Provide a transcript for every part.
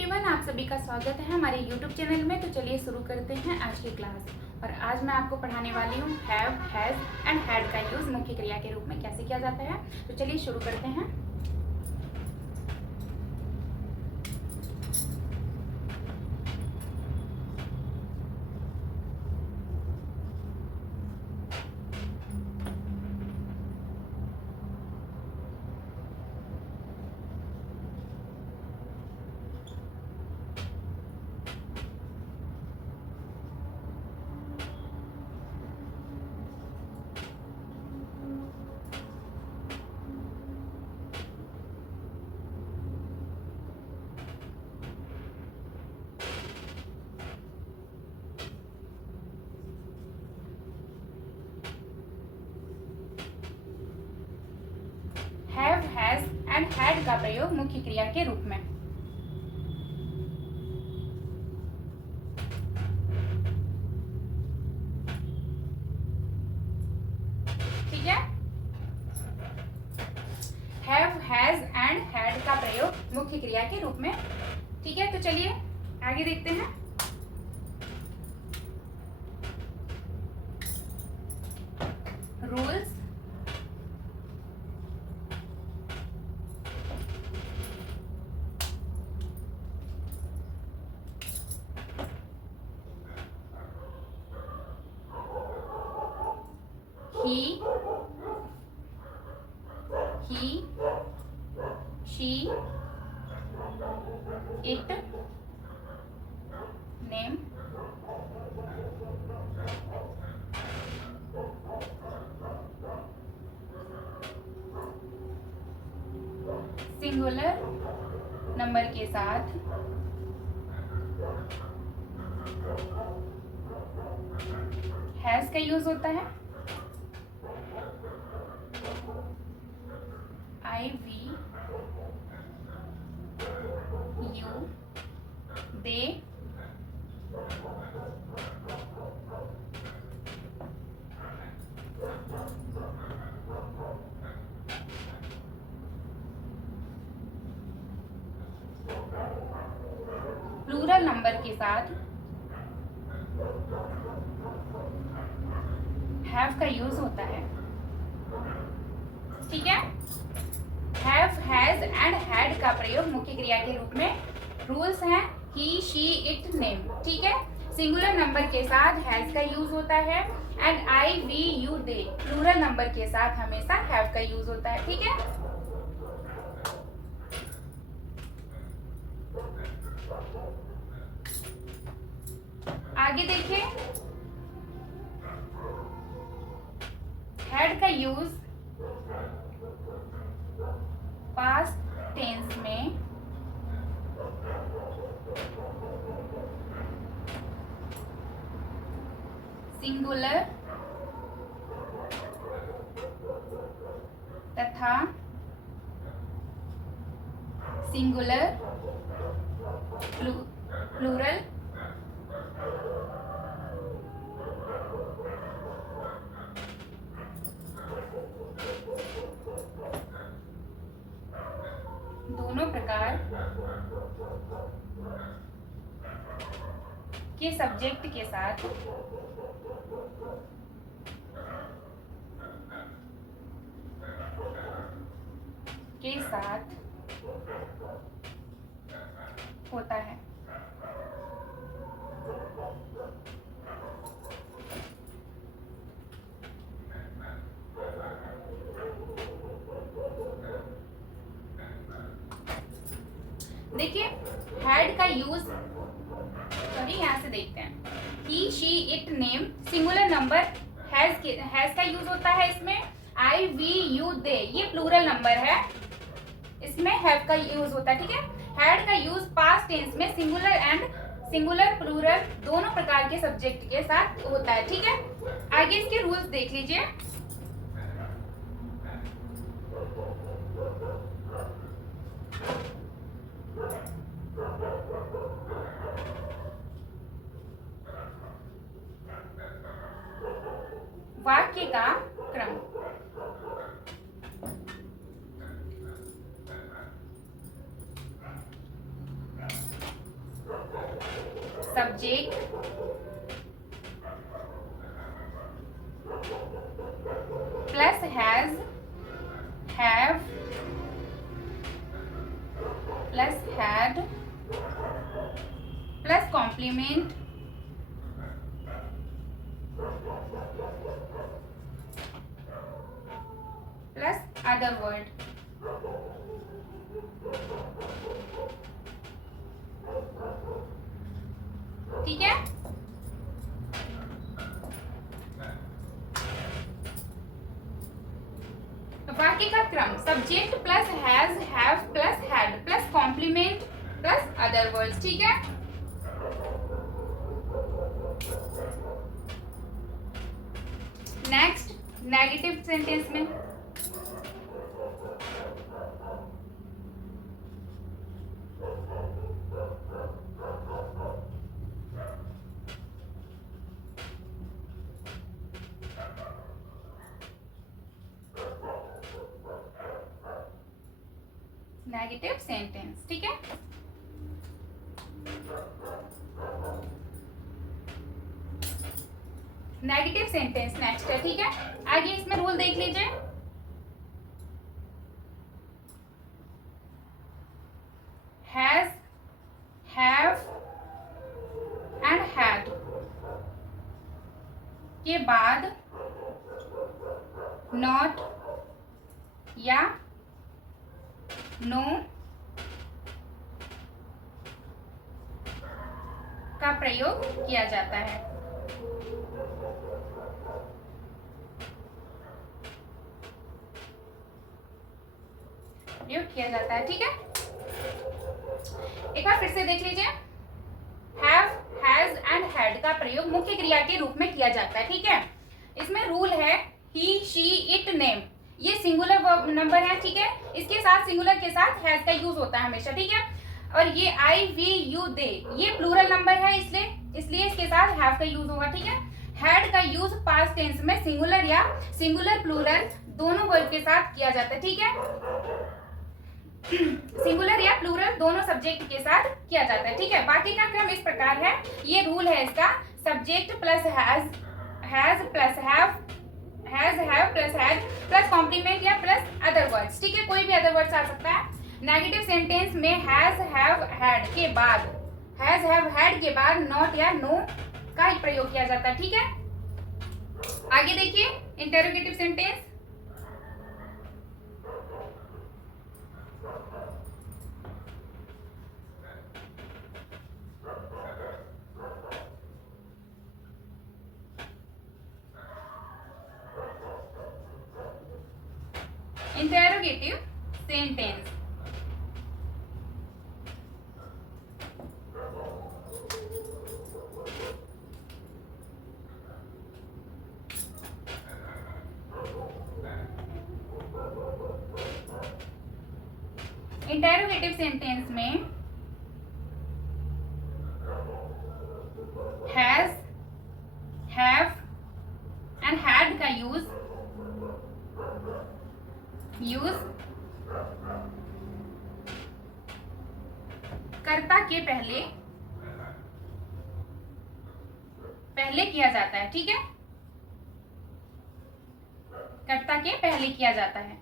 Everyone, आप सभी का स्वागत है हमारे यूट्यूब चैनल में। तो चलिए शुरू करते हैं आज की क्लास। और आज मैं आपको पढ़ाने वाली हूँ हैव, हैज एंड हैड का यूज मुख्य क्रिया के रूप में कैसे किया जाता है। तो चलिए शुरू करते हैं। हैव, हैज एंड हैड का प्रयोग मुख्य क्रिया के रूप में। ठीक है, हैव, हैज एंड हैड का प्रयोग मुख्य क्रिया के रूप में। ठीक है, तो चलिए आगे देखते हैं। Rules, he, she, it, name, singular number के साथ हैज का यूज होता है। I, we, you, they, plural number के साथ हैव का यूज होता है। ठीक है, हैव, हैज एंड हैड का प्रयोग मुख्य क्रिया के रूप में। रूल्स हैं ही, शी, इट, नेम। ठीक है, सिंगुलर नंबर के साथ हैज का यूज होता है। And I, we, you, they plural number के साथ हमेशा हैव का यूज होता है। ठीक है, आगे देखिए। हैड का यूज पास्ट टेंस में सिंगुलर तथा सिंगुलर प्लूरल दोनों प्रकार के सब्जेक्ट के साथ होता है। देखिए, हैड का यूज यहाँ से देखते हैं। He, she, it, name singular number has का यूज होता है इसमें। आई, वी, यू, दे ये प्लूरल नंबर है, इसमें हैव का यूज होता है। ठीक है, हैड का यूज पास्ट टेंस में सिंगुलर एंड सिंगुलर प्लूरल दोनों प्रकार के सब्जेक्ट के साथ होता है। ठीक है, आगे इसके रूल्स देख लीजिए। वाक्य का क्रम, subject plus has have plus had plus complement plus other word. ठीक है, वाक्य का क्रम subject plus has have plus had plus complement plus other words. ठीक है, नेक्स्ट नेगेटिव सेंटेंस में नेगेटिव सेंटेंस। ठीक है, नेगेटिव सेंटेंस नेक्स्ट है। ठीक है, आगे इसमें रूल देख लीजिए। हैज हैव एंड हैड के बाद नॉट या नो का प्रयोग किया जाता है। प्रयोग किया जाता है। ठीक है, एक बार फिर से देख लीजिए। हैव हैज एंड हैड का प्रयोग मुख्य क्रिया के रूप में किया जाता है। ठीक है, इसमें रूल है ही शी इट नेम, ये सिंगुलर नंबर है। ठीक है, इसके साथ सिंगुलर के साथ हैज का यूज होता है हमेशा। ठीक है, और ये आई वी यू दे ये प्लूरल नंबर है, इसलिए इसके साथ हैव का यूज होगा। ठीक है, हैड का यूज पास्ट टेंस में सिंगुलर या सिंगुलर प्लूरल दोनों वर्ब के साथ किया जाता है। ठीक है, सिंगुलर या प्लूरल दोनों सब्जेक्ट के साथ किया जाता है। ठीक है, बाकी का क्रम इस प्रकार है, ये रूल है इसका। Subject plus has plus have plus had plus complement या प्लस अदर वर्ड्स। ठीक है, कोई भी अदर वर्ड्स आ सकता है। नेगेटिव सेंटेंस में हैज हैव हैड के बाद नॉट या नो का ही प्रयोग किया जाता है। ठीक है, आगे देखिए interrogative sentence. Interrogative sentence interrogative sentence में हैज हैव एंड हैड का यूज कर्ता के पहले किया जाता है। ठीक है, कर्ता के पहले किया जाता है।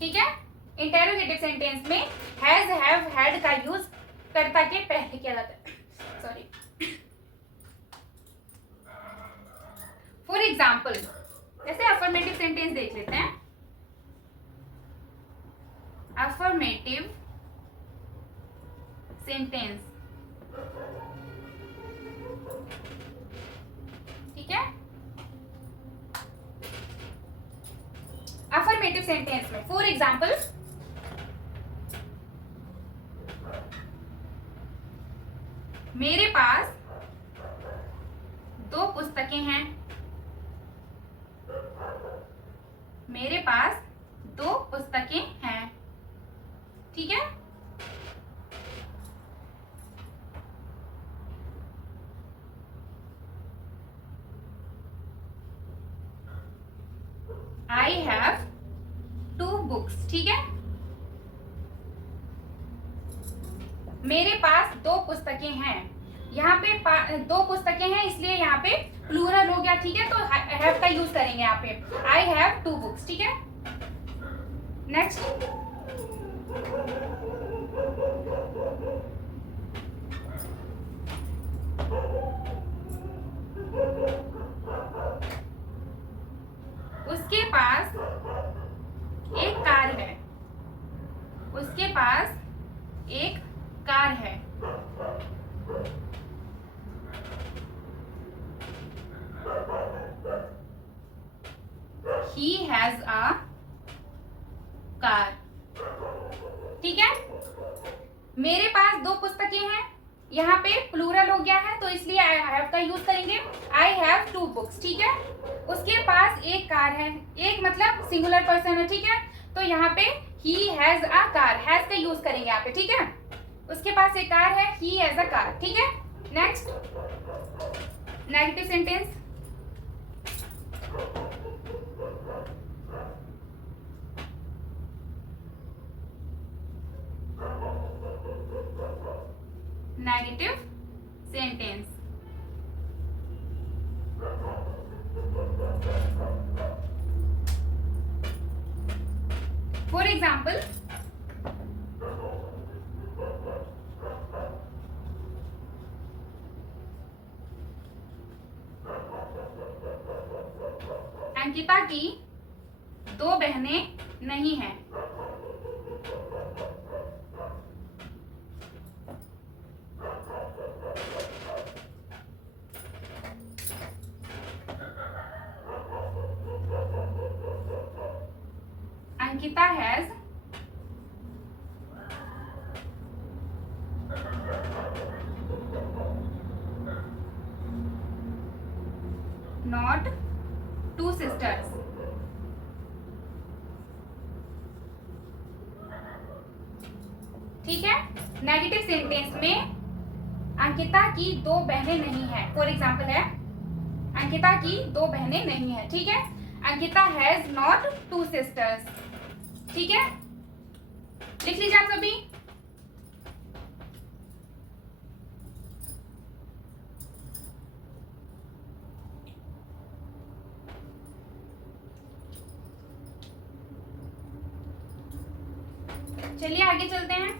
ठीक है, इंटरोगेटिव सेंटेंस में हैज हैव हैड का यूज कर्ता के पहले किया जाता है। सॉरी, फॉर एग्जाम्पल जैसे अफर्मेटिव सेंटेंस देख लेते हैं। अफर्मेटिव सेंटेंस, ठीक है, अफर्मेटिव सेंटेंस में फॉर एग्जाम्पल मेरे पास 2 पुस्तकें हैं। मेरे पास 2 पुस्तकें हैं। ठीक है, I have 2 books। ठीक है, मेरे पास 2 पुस्तकें हैं। यहाँ पे 2 पुस्तकें हैं, इसलिए यहाँ पे प्लूरल हो गया, ठीक है। तो हैव का यूज करेंगे यहाँ पे, आई हैव 2 बुक्स, ठीक है। नेक्स्ट, उसके पास एक कार है। उसके पास एक कार है। He has a car, ठीक है। मेरे पास 2 पुस्तकें हैं, यहाँ पे प्लूरल हो गया है, तो इसलिए आई हैव का यूज करेंगे, आई हैव 2 बुक्स, ठीक है। उसके पास एक कार है, एक मतलब सिंगुलर पर्सन है, ठीक है। तो यहाँ पे he has a car, has का यूज करेंगे यहाँ पे, ठीक है। उसके पास एक कार है, he has a car, ठीक है। Next, negative sentence. Negative sentence, for example, Ankita की 2 बहनें नहीं हैं। अंकिता हैज नॉट 2 सिस्टर्स, ठीक है। नेगेटिव सेंटेंस में अंकिता की 2 बहनें नहीं है, फॉर एग्जाम्पल है अंकिता की 2 बहनें नहीं है, ठीक है। अंकिता हैज नॉट 2 सिस्टर्स, ठीक है। लिख लीजिए आप सभी। चलिए आगे चलते हैं,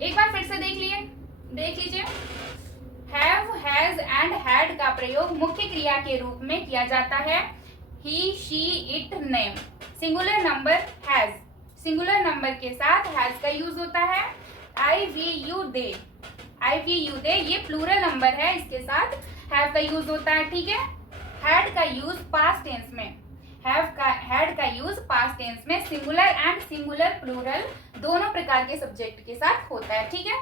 एक बार फिर से देख लीजिए। हैव, हैज एंड हैड का प्रयोग मुख्य क्रिया के रूप में किया जाता है। He, she, it, name. Singular number has, singular number के साथ हैज का यूज होता है। I, we, you, they, I, we, you, they ये प्लूरल नंबर है, इसके साथ हैव का यूज होता है, ठीक है। हैड का यूज पास्ट टेंस में, हैड का यूज पास्ट टेंस में सिंगुलर एंड सिंगुलर प्लूरल दोनों प्रकार के सब्जेक्ट के साथ होता है, ठीक है।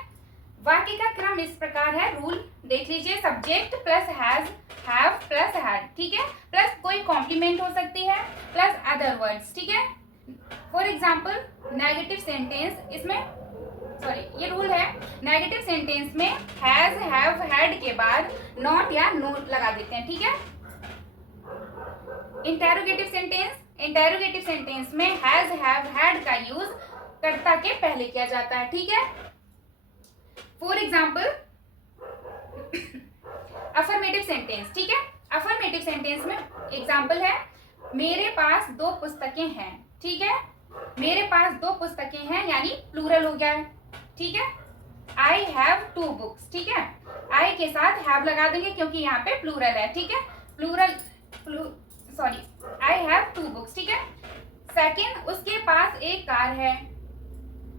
वाक्य का क्रम इस प्रकार है, रूल देख लीजिए। Subject plus has, have plus had, ठीक है, प्लस कोई कॉम्प्लीमेंट हो सकती है, प्लस अदर वर्ड्स, ठीक है। फॉर एग्जाम्पल नेगेटिव सेंटेंस, इसमें सॉरी ये रूल है, नेगेटिव सेंटेंस में हैज, हैव, हैड के बाद नॉट या नो लगा देते हैं, ठीक है। इंटेरोगेटिव सेंटेंस में हैज, हैव, हैड का यूज कर्ता के पहले किया जाता है, ठीक है। फॉर एग्जाम्पल अफर्मेटिव सेंटेंस, ठीक है। अफर्मेटिव सेंटेंस में एग्जाम्पल है, मेरे पास 2 पुस्तकें हैं, ठीक है। मेरे पास 2 पुस्तकें हैं यानी प्लूरल हो गया है, ठीक है। आई हैव 2 बुक्स, ठीक है। आई के साथ हैव लगा देंगे क्योंकि यहाँ पे प्लूरल है, ठीक है। आई हैव 2 बुक्स, ठीक है। सेकेंड, उसके पास एक कार है।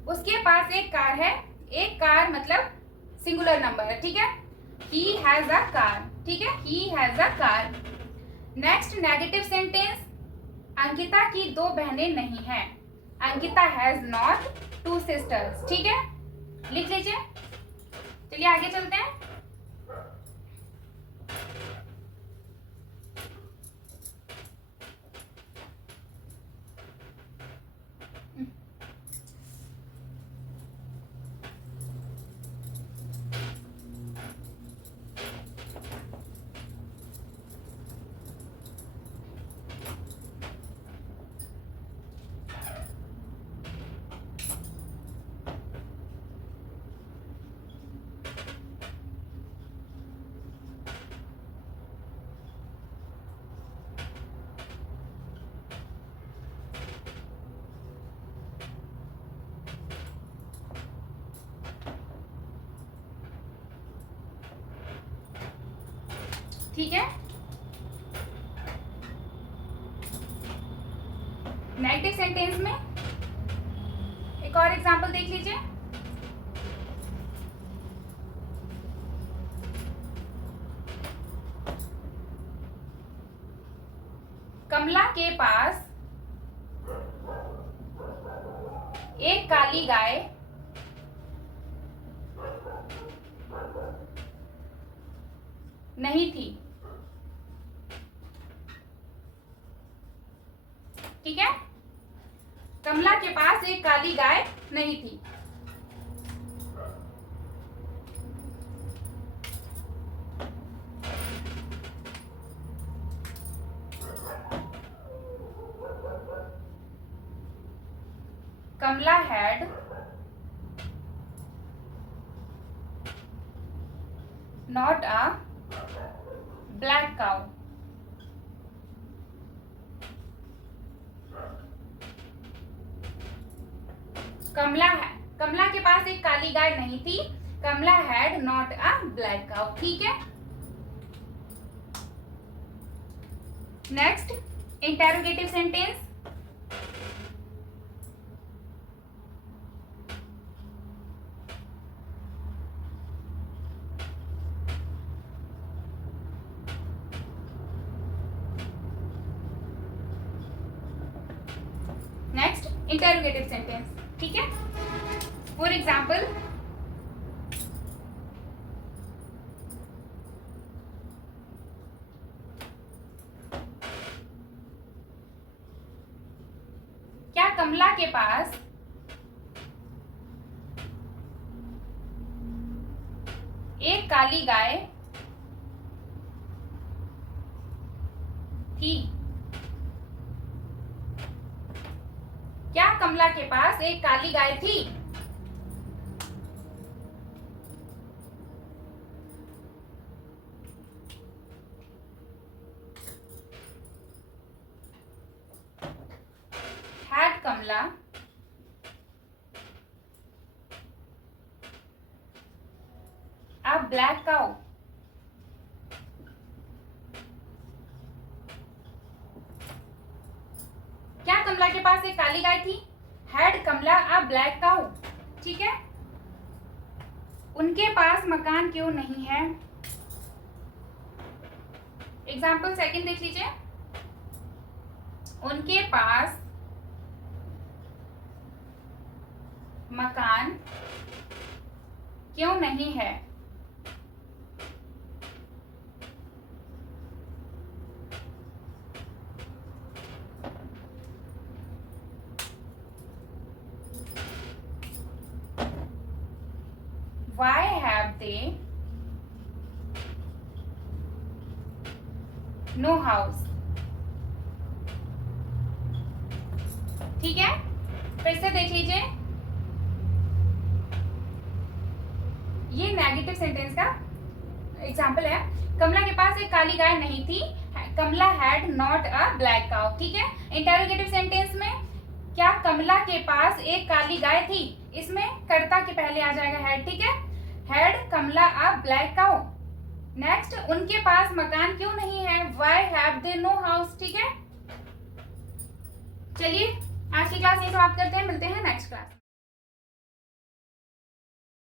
उसके पास एक कार है, एक कार मतलब सिंगुलर नंबर है, ठीक है। ही हैज अ कार, ठीक है, he has a car. Next negative sentence, Ankita की 2 बहनें नहीं हैं। अंकिता हैज नॉट 2 सिस्टर्स, ठीक है, लिख लीजिए। चलिए आगे चलते हैं। ठीक है। नेगेटिव सेंटेंस में एक और एग्जांपल देख लीजिए। कमला के पास एक काली गाय नहीं थी। ठीक है, कमला के पास एक काली गाय नहीं थी। कमला had not a black cow। कमला के पास एक काली गाय नहीं थी। Kamala had not a black cow. ठीक है। Next interrogative sentence. Next interrogative sentence. ठीक है। फॉर एग्जाम्पल, क्या कमला के पास एक काली गाय थी? क्या कमला के पास एक काली गाय थी? Had Kamla a black cow? क्या कमला के पास एक काली गाय थी? Had Kamala a black cow. ठीक है। उनके पास मकान क्यों नहीं है? एग्जाम्पल सेकंड देख लीजिए। उनके पास मकान क्यों नहीं है? Why have they no house? ठीक है। फिर से देख लीजिए। ये नेगेटिव सेंटेंस का एग्जाम्पल है। कमला के पास एक काली गाय नहीं थी। Kamala had not a black cow. ठीक है। इंटेरोगेटिव सेंटेंस में क्या कमला के पास एक काली गाय थी? इसमें कर्ता के पहले आ जाएगा हैड। ठीक है। Had Kamala a black cow. Next, उनके पास मकान क्यों नहीं है? Why have they no house. ठीक है। चलिए आज की क्लास ये समाप्त करते हैं। मिलते हैं नेक्स्ट क्लास।